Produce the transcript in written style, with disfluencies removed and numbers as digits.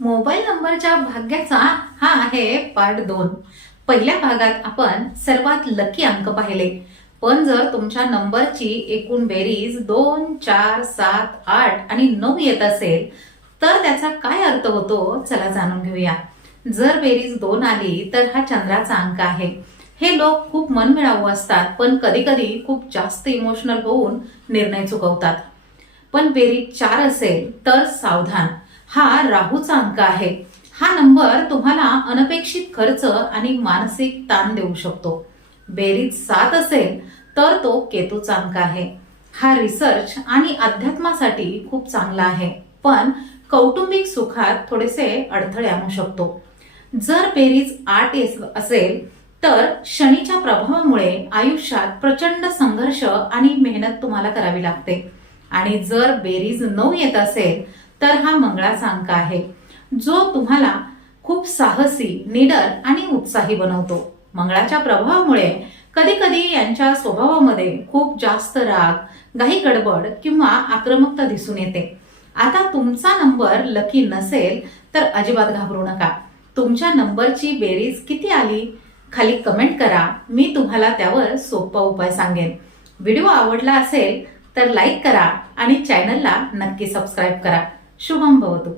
Mobile नंबरच्या भाग्याचा हा आहे पार्ट 2। पहिल्या भागात आपण सर्वात लकी अंक पाहिले, पण जर तुमच्या नंबरची एकूण बेरीज 2, 4, 7, 8 आणि 9 येत असेल तर त्याचा काय अर्थ होतो चला जाणून घेऊया। जर बेरीज 2 आली तर हा चंद्राचा अंक आहे। हे लोक खूप मनमिळावू असतात, पण कधी कधी खूप जास्त इमोशनल होऊन निर्णय चुकवतात। पण बेरीज 4 असेल तर सावधान, हा राहूचा अंक आहे। हा नंबर तुम्हाला अनपेक्षित खर्च आणि मानसिक ताण देऊ शकतो। बेरीज 7 असेल तर तो केतूचा अंक आहे। हा रिसर्च आणि अध्यात्मासाठी खूप चांगला आहे, पण कौटुंबिक सुखात थोडेसे अडथळे आणू शकतो। जर बेरीज 8 असेल तर शनीच्या प्रभावामुळे आयुष्यात प्रचंड संघर्ष आणि मेहनत तुम्हाला करावी लागते। आणि जर बेरीज 9 येत असेल तर हा मंगळाचा अंक आहे, जो तुम्हाला खूप साहसी, निडर आणि उत्साही बनवतो। मंगळाच्या प्रभावामुळे कधी कधी यांच्या स्वभावामध्ये खूप जास्त राग, घाई गडबड किंवा आक्रमकता दिसून येते। आता तुमचा नंबर लकी नसेल तर अजिबात घाबरू नका। तुमच्या नंबरची बेरीज किती आली खाली कमेंट करा, मी तुम्हाला त्यावर सोपा उपाय सांगेन। व्हिडिओ आवडला असेल तर लाईक करा आणि चॅनलला नक्की सबस्क्राईब करा। शुभम भवतु।